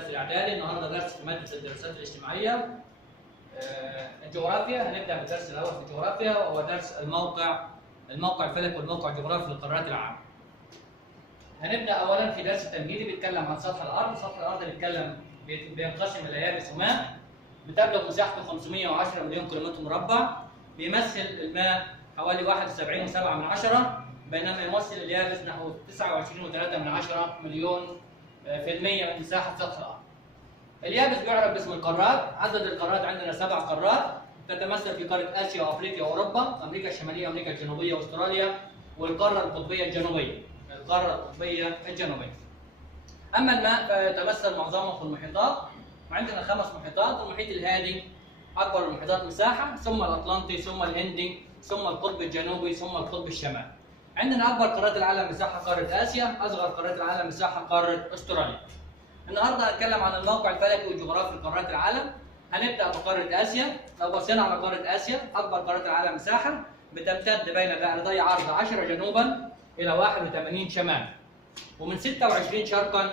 الدرس الاعدادي. النهارده درس في ماده الدراسات الاجتماعيه الجغرافيا. هنبدا بالدرس الاول في الجغرافيا وهو درس الموقع الفلكي والموقع الجغرافي للقارات العامه. هنبدا اولا في درس تمهيدي بيتكلم عن سطح الارض. سطح الارض بينقسم الى يابس وماء، بتبلغ مساحته 510 مليون كيلومتر مربع. بيمثل الماء حوالي 71.7، بينما يمثل اليابس نحو 29.3 مليون في المية من مساحة سطح الأرض. اليابس بيعرف باسم القارات. عدد القارات عندنا 7 قارات تتمثل في قارة آسيا وأفريقيا وأوروبا، أمريكا الشمالية وأمريكا الجنوبية وأستراليا، والقارة القطبية الجنوبية. أما الماء فيتمثل معظمه في المحيطات، وعندنا 5 محيطات. المحيط الهادي أكبر المحيطات مساحة، ثم الأطلنطي، ثم الهندي، ثم القطب الجنوبي، ثم القطب الشمالي. عندنا أكبر قارات العالم مساحة قارة آسيا، أصغر قارات العالم مساحة قارة أستراليا. النهارده هنتكلم عن الموقع الفلكي والجغرافي لقارات العالم. هنبدأ بقارة آسيا. لو بصينا على قارة آسيا، أكبر قارات العالم مساحة، بتمتد بين بعرضي عرض 10 جنوبا إلى 81 شمالا، ومن 26 شرقا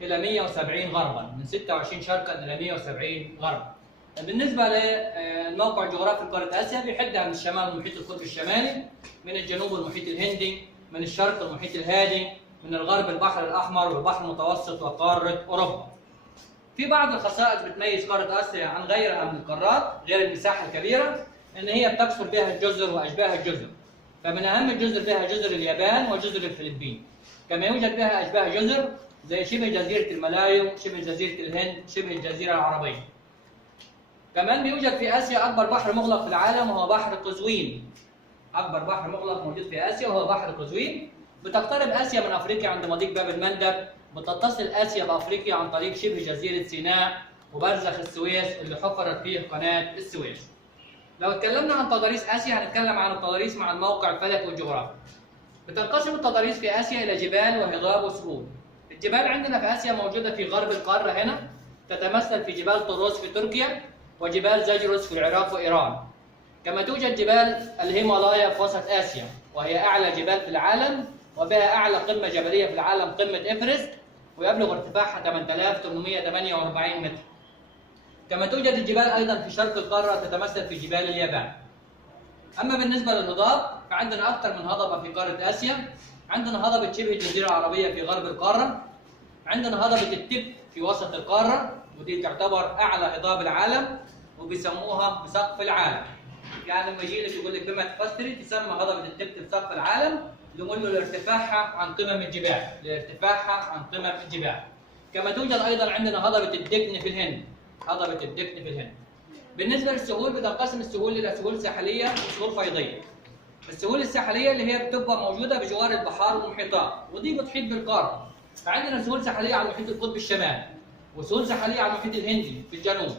إلى 170 غربا. من 26 شرقا إلى 170 غربا. بالنسبة للموقع الجغرافي لقارة آسيا، بيحدها من الشمال المحيط القطبي الشمالي، من الجنوب المحيط الهندي، من الشرق المحيط الهادي، من الغرب البحر الأحمر والبحر المتوسط وقارة أوروبا. في بعض الخصائص بتميز قارة آسيا عن غيرها من القارات غير المساحة الكبيرة، إن هي بتكثر بها الجزر وأشباه الجزر. فمن أهم الجزر بها جزر اليابان وجزر الفلبين، كما يوجد بها أشباه جزر زي شبه جزيرة الملايو، شبه جزيرة الهند، شبه الجزيرة العربية. كمان بيوجد في آسيا أكبر بحر مغلق في العالم وهو بحر قزوين. أكبر بحر مغلق موجود في آسيا وهو بحر قزوين. بتقترب آسيا من أفريقيا عند مضيق باب المندب. بتتصل آسيا بأفريقيا عن طريق شبه جزيرة سيناء وبرزخ السويس اللي حفرت فيه قناة السويس. لو اتكلمنا عن تضاريس آسيا، هنتكلم عن التضاريس مع الموقع الفلكي والجغرافي. بتنقسم التضاريس في آسيا إلى جبال وهضاب وسهول. الجبال عندنا في آسيا موجودة في غرب القارة هنا، تتمثل في جبال طروس في تركيا، وجبال زاجرس في العراق وإيران. كما توجد جبال الهيمالايا في وسط آسيا، وهي أعلى جبال في العالم، وبها أعلى قمة جبلية في العالم قمة إيفرست، ويبلغ ارتفاعها 8848 متر. كما توجد الجبال أيضا في شرق القارة تتمثل في جبال اليابان. أما بالنسبة للهضاب فعندنا أكثر من هضبة في قارة آسيا. عندنا هضبة شبه الجزيرة العربية في غرب القارة. عندنا هضبة التب في وسط القارة، ودي تعتبر أعلى هضاب العالم، وبيسموها بسقف العالم. يعني لما يجي لك يقول لك بما تفسري تسمى هضبة التب بسقف العالم، نقول له لارتفاعها عن قمم الجبال، لارتفاعها عن قمم الجبال. كما توجد أيضا عندنا هضبة الدكن في الهند، هضبة الدكن في الهند. بالنسبة للسهول بتنقسم السهول إلى سهول ساحلية وسهول فيضية. السهول الساحلية اللي هي بتبقى موجودة بجوار البحار والمحيطات، ودي بتحيط بالقارة. فعندنا سهول ساحلية على المحيط القطبي الشمالي، وسهول ساحلية على المحيط الهندي في الجنوب،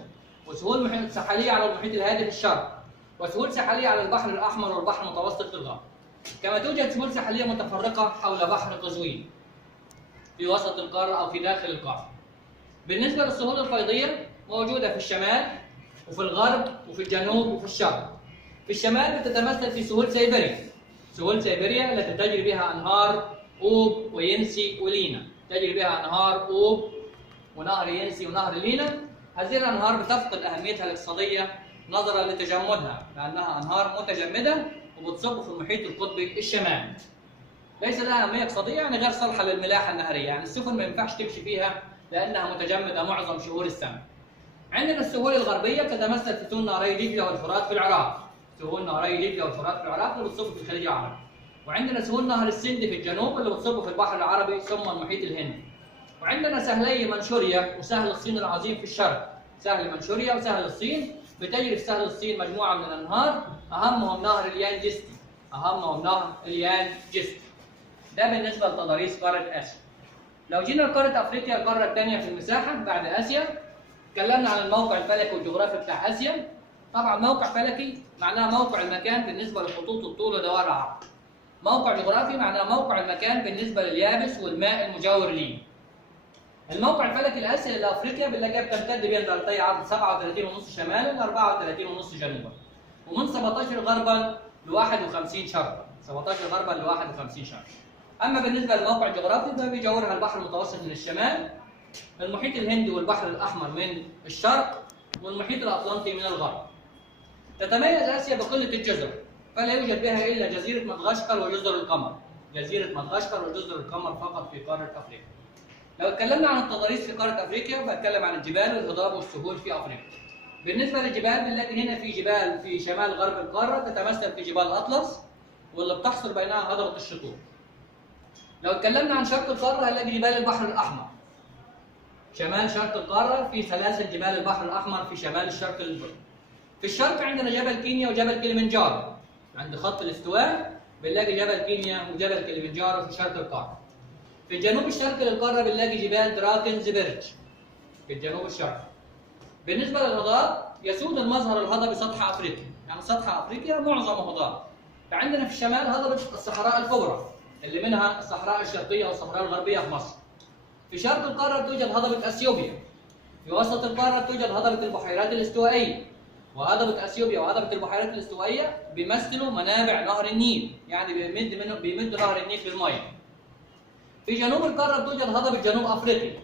وسهول ساحلية على المحيط الهادي في الشرق، وسهول ساحلية على البحر الأحمر والبحر المتوسط في الغرب. كما توجد سهول ساحلية متفرقة حول بحر قزوين في وسط القارة أو في داخل القارة. بالنسبة للسهول الفيضية موجودة في الشمال وفي الغرب وفي الجنوب وفي الشرق. في الشمال بتتمثل في سهول سيبيريا. سهول سيبيريا التي تجري بها أنهار أوب وينسي ولينا. تجري بها أنهار أوب ونهر ينسي ونهر لينا. هذه الأنهار بتفقد أهميتها الاقتصادية نظرا لتجمدها، لأنها أنهار متجمدة وبتصب في المحيط القطبي الشمالي. ليس لها أهمية اقتصادية، يعني غير صالحة للملاحة النهرية، يعني السفن ما ينفعش تمشي فيها لأنها متجمدة معظم شهور السنة. عندنا السهول الغربية بتتمثل في سهول نهري دجلة والفرات في العراق. سهول نهري دجلة والفرات في العراق اللي بتصب في الخليج العربي. وعندنا سهول نهر السند في الجنوب اللي بتصب في البحر العربي ثم المحيط الهندي. وعندنا سهلي منشوريا وسهل الصين العظيم في الشرق. سهل منشوريا وسهل الصين بتجري في سهل الصين مجموعة من الأنهار، أهمهم نهر اليانجستي. ده بالنسبة لتضاريس قارة آسيا. لو جينا لقارة أفريقيا، القارة الثانية في المساحة بعد آسيا، اتكلمنا عن الموقع الفلكي والجغرافي بتاع آسيا. طبعا موقع فلكي معناه موقع المكان بالنسبة لخطوط الطول ودوائر العرض. موقع جغرافي معناه موقع المكان بالنسبة لليابس والماء المجاور ليه. الموقع الفلكي الآسيوي لأفريقيا بنلاقيها بتمتد بين درجتي عرض 37.5 شمالا ل 34.5 جنوبا، ومن 17 غربا ل 51 شرقا. 17 غربا ل 51 شرقا. أما بالنسبة للموقع الجغرافي فبيجاورها البحر المتوسط من الشمال، المحيط الهندي والبحر الأحمر من الشرق، والمحيط الأطلنطي من الغرب. تتميز آسيا بقلة الجزر، فلا يوجد بها إلا جزيرة مدغشقر وجزر القمر. جزيرة مدغشقر وجزر القمر فقط في قارة أفريقيا. لو اتكلمنا عن التضاريس في قارة أفريقيا بتكلم عن الجبال والهضاب والسهول في أفريقيا. بالنسبة للجبال بنلاقي هنا في جبال في شمال غرب القارة تتمثل في جبال الأطلس واللي بتحصر بينها هضبة الشطوط. لو اتكلمنا عن شرق القارة هنلاقي جبال البحر الأحمر. شمال شرق القارة في سلاسل جبال البحر الأحمر في شمال الشرق البر. في الشرق عندنا جبل كينيا وجبل كليمنجارو. عند خط الاستواء بنلاقي جبل كينيا وجبل كليمنجارو في شرق القارة. في الجنوب الشرقي للقارة بنلاقي جبال دراكنزبرج في الجنوب الشرقي. بالنسبة للهضاب يسود المظهر الهضبي سطح أفريقيا، يعني سطح أفريقيا معظمه هضاب. فعندنا في الشمال هضبة الصحراء الكبرى اللي منها الصحراء الشرقية والصحراء الغربية في مصر. في شرق القارة توجد هضبة أثيوبيا. في وسط القارة توجد هضبة البحيرات الاستوائية. وهضبة أثيوبيا وهضبة البحيرات الاستوائية بيمثلوا منابع نهر النيل، يعني بيمد نهر النيل بالمية. في جنوب القارة توجد هضبة جنوب أفريقيا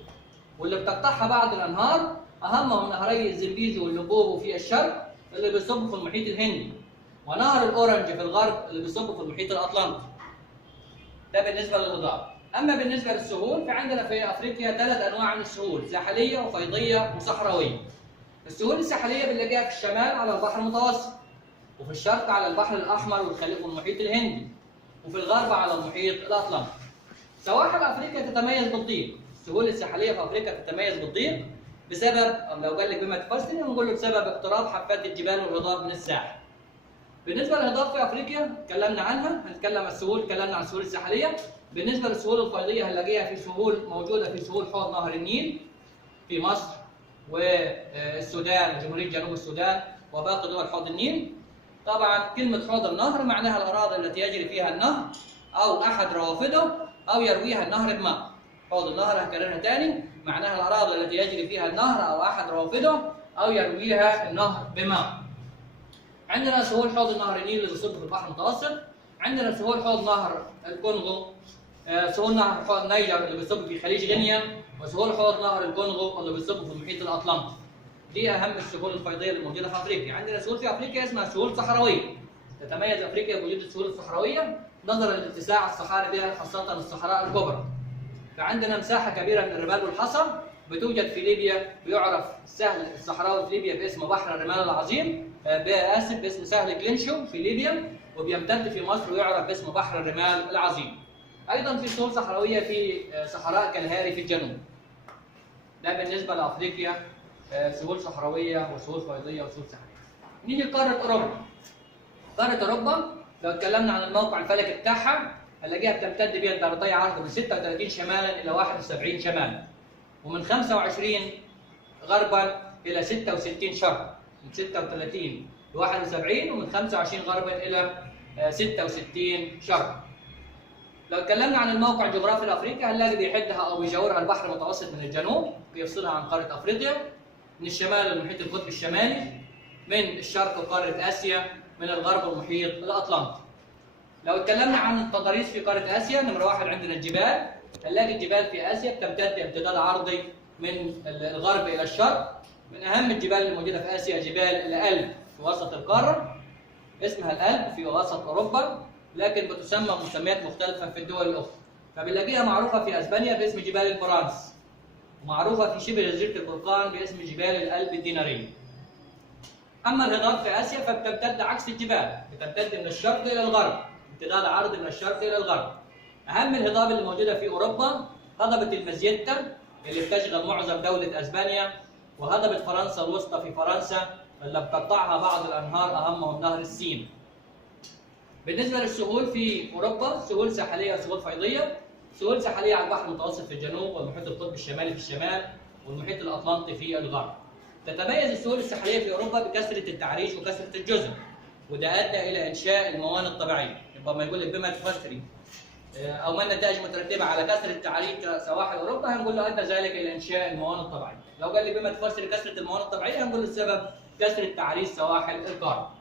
واللي بتقطعها بعض الأنهار، أهمهم نهري الزمبيزي واللبوبو في الشرق اللي بيصب في المحيط الهندي، ونهر الأورنج في الغرب اللي بيصب في المحيط الأطلنطي. ده بالنسبة للهضاب. أما بالنسبة للسهول فعندنا في أفريقيا 3 أنواع من السهول، ساحلية وفيضية وصحراوية. السهول الساحلية بنلاقيها في الشمال على البحر المتوسط، وفي الشرق على البحر الأحمر والمحيط الهندي، وفي الغرب على المحيط الأطلنطي. سواحل أفريقيا تتميز بالضيق. السهول الساحلية في أفريقيا تتميز بالضيق بسبب، لو قال لك بما تفسر نقول له بسبب اقتراب حافات الجبال والهضاب من الساحل. بالنسبة للهضاب في أفريقيا تكلمنا عنها، هنتكلم عن السهول، تكلمنا عن السهول الساحلية. بالنسبة للسهول الفيضية هنلاقيها في سهول موجودة في سهول حوض نهر النيل في مصر والسودان وجمهورية جنوب السودان وباقي دول حوض النيل. طبعا كلمة حوض النهر معناها الأراضي التي يجري فيها النهر أو أحد روافده أو يرويها النهر بماء. حوض النهر هكررها تاني، معناها الأراضي التي يجري فيها النهر أو أحد روافده أو يرويها النهر بماء. عندنا سهول حوض نهر النيل اللي بيصب في البحر المتوسط. عندنا سهول حوض نهر الكونغو، سهول نهر حوض النيجر اللي بيصب في خليج غينيا، وسهول حوض نهر الكونغو اللي بيصب في المحيط الأطلنطي. دي أهم السهول الفيضية اللي موجودة في أفريقيا. عندنا سهول في أفريقيا اسمها سهول صحراوية. تتميز أفريقيا بوجود السهول الصحراوية نظرا لاتساع الصحاري بها، خاصة الصحراء الكبرى. فعندنا مساحة كبيرة من الرمال والحصى بتوجد في ليبيا، بيعرف السهل الصحراوي في ليبيا باسم بحر الرمال العظيم، باسم سهل جلينشو في ليبيا، وبيمتد في مصر ويعرف باسم بحر الرمال العظيم. أيضا في سهول صحراوية في صحراء كالهاري في الجنوب. ده بالنسبة لأفريقيا، سهول صحراوية وسهول فيضية وسهول ساحلية. نيجي لقارة أوروبا. قارة أوروبا لو اتكلمنا عن الموقع الفلكي بتاعها هنلاقيها بتمتد بها الدرجتي عرض من 36 شمالا إلى 71 شمالا، ومن 25 غربا إلى 66 شرقا، من 36 ل 71 ومن 25 غربا إلى 66 شرقا. لو اتكلمنا عن الموقع الجغرافي لأفريقيا هنلاقي بيحدها أو بيجاورها البحر المتوسط من الجنوب، بيفصلها عن قارة أفريقيا. من الشمال المحيط القطبي الشمالي، من الشرق قارة آسيا، من الغرب المحيط الأطلنطي. لو اتكلمنا عن التضاريس في قارة آسيا، نمرة 1 عندنا الجبال. هنلاقي الجبال في آسيا بتمتد امتداد عرضي من الغرب إلى الشرق. من أهم الجبال الموجودة في آسيا جبال الألب في وسط القارة، اسمها الألب في وسط أوروبا، لكن بتسمى مسميات مختلفة في الدول الأخرى. فبنلاقيها معروفة في أسبانيا باسم جبال البرانس، ومعروفة في شبه جزيرة البلقان باسم جبال الألب الدينارية. أما الهضاب في آسيا فبتمتد عكس الجبال، بتمتد من الشرق إلى الغرب، امتداد عرضي من الشرق إلى الغرب. أهم الهضاب اللي موجودة في أوروبا هضبة المزيتا اللي بتشغل معظم دولة أسبانيا، وهضبة فرنسا الوسطى في فرنسا اللي بتقطعها بعض الأنهار أهمهم نهر السين. بالنسبة للسهول في أوروبا سهول ساحلية وسهول فيضية. سهول ساحلية على البحر المتوسط في الجنوب، والمحيط القطبي الشمالي في الشمال، والمحيط الأطلنطي في الغرب. تتميز السهول الساحلية في أوروبا بكثرة التعريش وكثرة الجزر، وده أدى إلى إنشاء الموانئ الطبيعية. يبقى ما يقول لك بما تفسري أو ما النتائج مترتبة على كثرة تعريش سواحل أوروبا، هنقول له أدى ذلك إلى إنشاء الموانئ الطبيعية. لو قال لي بما تفسري كثرة الموانئ الطبيعية هنقول له السبب كثرة تعريش سواحل القارة.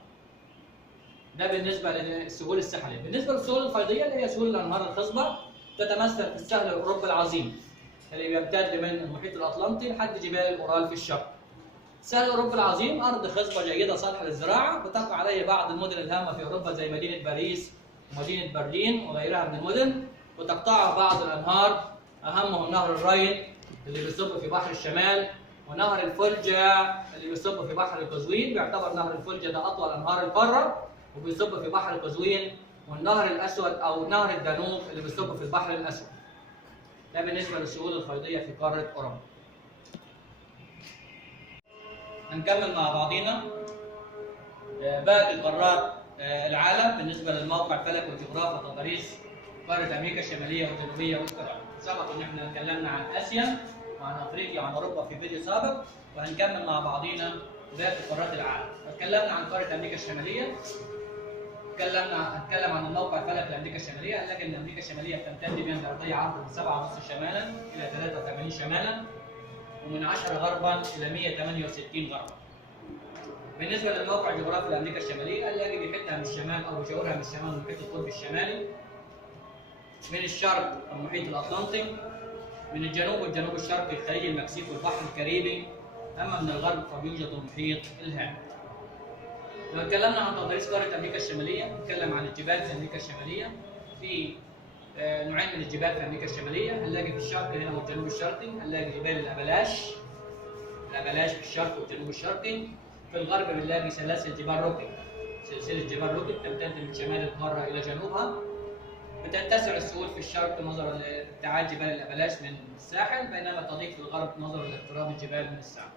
ده بالنسبة للسهول الساحلية. بالنسبة للسهول الفيضية اللي هي سهول الأنهار الخصبة، تتمثل في السهل الأوروبي العظيم اللي بيمتد من المحيط الاطلنطي لحد جبال الاورال في الشرق. ساحل اوروبا العظيم ارض خصبه جيده صالحه للزراعه، وتقع عليه بعض المدن الهامه في اوروبا زي مدينه باريس ومدينه برلين وغيرها من المدن، وتقطعها بعض الانهار اهمهم نهر الراين اللي بيصب في بحر الشمال، ونهر الفولجا اللي بيصب في بحر القزوين. بيعتبر نهر الفولجا ده اطول انهار القاره وبيصب في بحر القزوين، والنهر الاسود او نهر الدانوب اللي بيصب في البحر الاسود. ده بالنسبه للسهول الفيضيه في قاره اوروبا. هنكمل مع بعضينا باقي قارات العالم بالنسبه للموقع الفلكي والجغرافيا وتضاريس قاره امريكا الشماليه والجنوبيه واستراليا. سبق ان احنا اتكلمنا عن اسيا وعن افريقيا وعن اوروبا في فيديو سابق، وهنكمل مع بعضينا باقي قارات العالم. اتكلمنا عن قاره امريكا الشماليه، هنتكلم عن الموقع الفلكي لامريكا الشماليه. هنلاقي ان امريكا الشماليه بتمتد بين ارضيه عرض من 7.5 شمالا الى 83 شمالا، ومن 10 غربا الى 168 غربا. بالنسبه للموقع الجغرافي لامريكا الشماليه، هنلاقي بيحدها من الشمال او بيجاورها من الشمال المحيط القطبي الشمالي، من الشرق المحيط الاطلنطي، من الجنوب والجنوب الشرقي خليج المكسيك والبحر الكاريبي، اما من الغرب فبيوجد المحيط الهادي. لو اتكلمنا عن تضاريس قاره امريكا الشماليه، نتكلم عن الجبال في امريكا الشماليه. في نوعين من الجبال في امريكا الشماليه، هنلاقي في الشرق هنا والجنوب الشرقي، هنلاقي جبال الابلاش في الشرق والجنوب الشرقي. في الغرب بنلاقي سلاسل جبال روكي، سلسله جبال روكي تمتد من شمال القاره الى جنوبها. بتتسع السهول في الشرق نظرا لابتعاد جبال الابلاش من الساحل، بينما تضيق في الغرب نظرا لاقتراب الجبال من الساحل.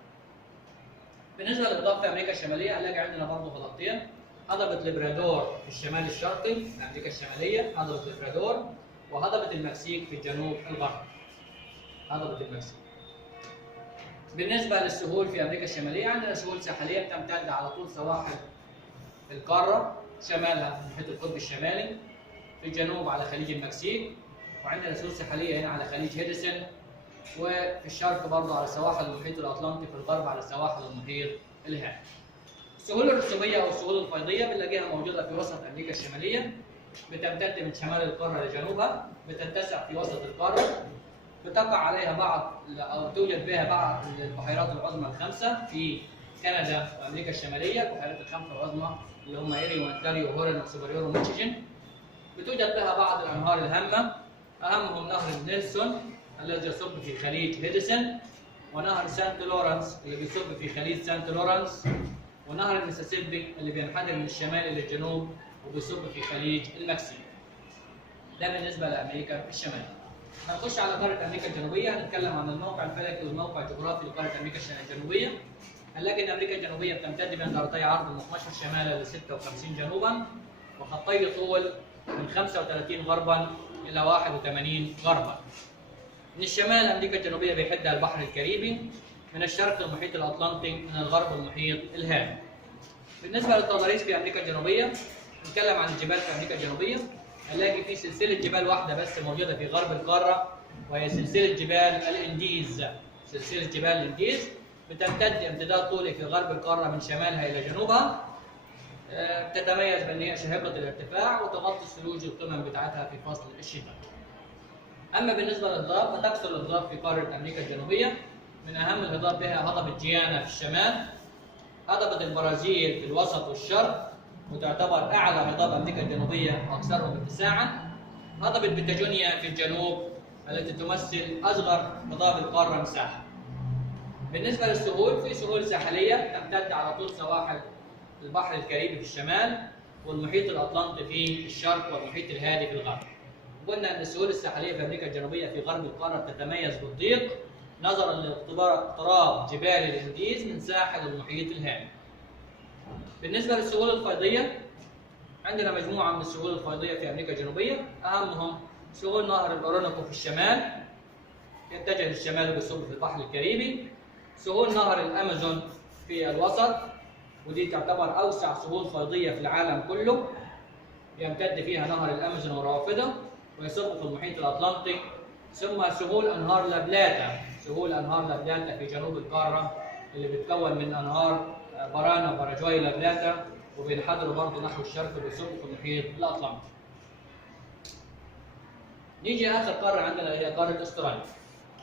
بالنسبه للضفه في امريكا الشماليه، هنلاقي عندنا برضه غلطين: هضبه لبرادور في الشمال الشرقي في امريكا الشماليه، هضبه لبرادور، وهضبه المكسيك في الجنوب الغربي. هضبه المكسيك. بالنسبه للسهول في امريكا الشماليه، عندنا سهول ساحليه بتمتد على طول سواحل القاره، شمالها في المحيط القطبي الشمالي، في الجنوب على خليج المكسيك، وعندنا سهول ساحليه هنا على خليج هيدسون، وفي الشرق برضه على سواحل المحيط الاطلنطي، في الغرب على سواحل المحيط الهادي. السهول الرسوبيه او السهول الفيضيه بنلاقيها موجوده في وسط امريكا الشماليه، بتمتد من شمال القاره لجنوبها، بتتسع في وسط القاره، بتقع عليها بعض او توجد بها بعض البحيرات العظمى الخمسه في كندا وامريكا الشماليه، البحيرات الخمسه العظمى اللي هم ايري وانتاريو وهورن وسوبريور وميشيغان. بتوجد بها بعض الانهار الهامه، اهمهم نهر نيلسون الذي يصب في خليج هيدسون، ونهر سانت لورنس اللي بيصب في خليج سانت لورنس، ونهر المسيسيبي اللي بينحدر من الشمال الى الجنوب وبيصب في خليج المكسيك. ده بالنسبه لامريكا الشماليه. هنخش على قاره امريكا الجنوبيه، هنتكلم عن الموقع الفلكي والموقع الجغرافي لقاره امريكا الجنوبيه. هنلاقي ان امريكا الجنوبيه بتمتد بين ارضي عرض من 12 شمالا ل 56 جنوبا، وخطي طول من 35 غربا الى 81 غربا. من الشمال امريكا الجنوبيه بيحدها البحر الكاريبي، من الشرق المحيط الاطلنطي، من الغرب المحيط الهادي. بالنسبه للتضاريس في امريكا الجنوبيه، نتكلم عن الجبال في امريكا الجنوبيه. هنلاقي في سلسله جبال واحده بس موجوده في غرب القاره، وهي سلسله جبال الانديز. سلسله جبال الانديز بتمتد امتداد طولي في غرب القاره من شمالها الى جنوبها. تتميز بان هي شاهقه الارتفاع وتغطي الثلوج القمم بتاعتها في فصل الشتاء. اما بالنسبه للهضاب، فتكثر الهضاب في قاره امريكا الجنوبيه. من اهم الهضاب بها هضبه جيانا في الشمال، هضبه البرازيل في الوسط والشرق، وتعتبر اعلى هضاب امريكا الجنوبيه واكثرهم اتساعا، هضبه بتاجونيا في الجنوب التي تمثل اصغر هضاب القاره مساحه. بالنسبه للسهول، في سهول ساحليه تمتد على طول سواحل البحر الكاريبي في الشمال، والمحيط الاطلنطي في الشرق، والمحيط الهادي في الغرب. قلنا ان السهول الساحليه في امريكا الجنوبيه في غرب القاره تتميز بالضيق نظرا لاقتراب جبال الانديز من ساحل المحيط الهادي. بالنسبه للسهول الفيضيه، عندنا مجموعه من السهول الفيضيه في امريكا الجنوبيه، اهمهم سهول نهر الاورينوكو في الشمال، يتجه للشمال ويصب في البحر الكاريبي. سهول نهر الامازون في الوسط، ودي تعتبر اوسع سهول فيضيه في العالم كله، يمتد فيها نهر الامازون وروافده ويصب في المحيط الاطلنطي. ثم سهول انهار لابلاتا، سهول انهار لابلاتا في جنوب القاره اللي بتكون من انهار بارانا وباراجواي لابلاتا، وبينحدروا برضه نحو الشرق وبيصبوا في المحيط الاطلنطي. نيجي اخر قاره عندنا هي قاره استراليا.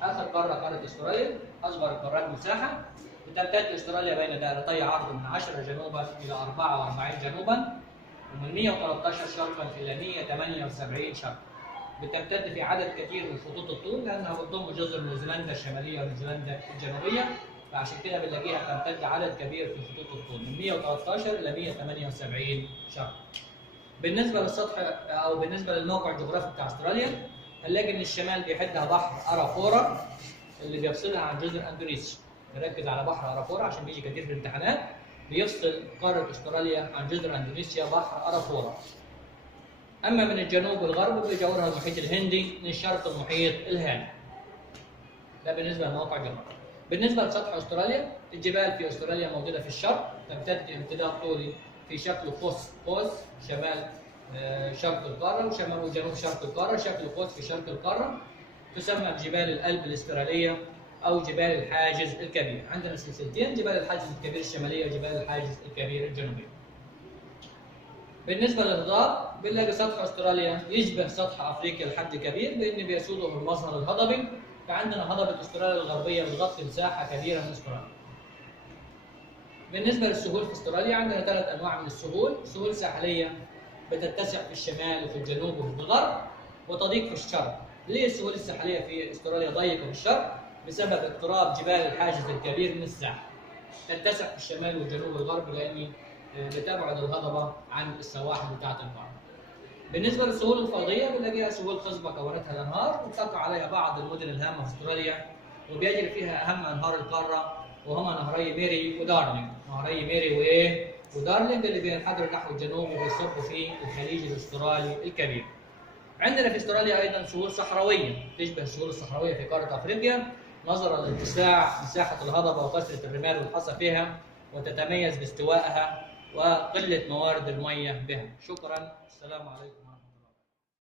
اخر قاره قاره استراليا، اصغر القارات مساحه. بتمتد استراليا بين دائرتي عرض من 10 جنوبا الى 44 جنوبا، ومن 113 شرقا الى 178 شرقا. بتمتد في عدد كثير من خطوط الطول لانها بتضم جزر نيوزيلندا الشماليه ونيوزيلندا الجنوبيه، فعشان كده بنلاقيها تمتد عدد كبير في خطوط الطول من 113 الى 178 شرقا. بالنسبه للسطح او بالنسبه للموقع الجغرافي بتاع استراليا، هنلاقي ان الشمال بيحدها بحر ارافورا اللي بيفصلها عن جزر اندونيسيا. نركز على بحر ارافورا عشان بيجي كتير في الامتحانات. بيفصل قاره استراليا عن جزر اندونيسيا بحر ارافورا. اما من الجنوب والغرب بيجاورها المحيط الهندي، من الشرق المحيط الهادي. ده بالنسبه لموقع الجغرافي. بالنسبه لسطح استراليا، الجبال في استراليا موجوده في الشرق، تمتد امتداد طولي في شكل قوس شمال شرق القاره وشمال وجنوب شرق القاره، شكل قوس في شرق القاره، تسمى بجبال الألب الاستراليه او جبال الحاجز الكبير. عندنا سلسلتين، جبال الحاجز الكبير الشماليه وجبال الحاجز الكبير الجنوبيه. بالنسبه للهضاب، بنلاقي سطح استراليا يشبه سطح افريقيا لحد كبير لان بيسوده المظهر الهضبي، فعندنا هضبه استراليا الغربيه بتغطي مساحه كبيره من استراليا. بالنسبه للسهول في استراليا، عندنا 3 انواع من السهول، سهول ساحليه بتتسع في الشمال وفي الجنوب وفي الغرب وتضيق في الشرق. ليه السهول الساحليه في استراليا ضيقه في الشرق؟ بسبب اقتراب جبال الحاجز الكبير من الساحل. تتسع في الشمال والجنوب والغرب لان بتبعد الهضبه عن السواحل بتاعت البحر. بالنسبه للسهول الفوضيه، بنلاقيها سهول خصبه كونتها الانهار وتقع عليها بعض المدن الهامه في استراليا، وبيجري فيها اهم انهار القاره وهما نهري ميري ودارلينج. نهري ميري وايه؟ ودارلينج اللي بينحدروا نحو الجنوب وبيصبوا في الخليج الاسترالي الكبير. عندنا في استراليا ايضا سهول صحراويه تشبه السهول الصحراويه في قاره افريقيا نظرا لاتساع مساحه الهضبه وكثره الرمال والحصى فيها، وتتميز باستوائها وقله موارد المياه بها. شكرا، السلام عليكم.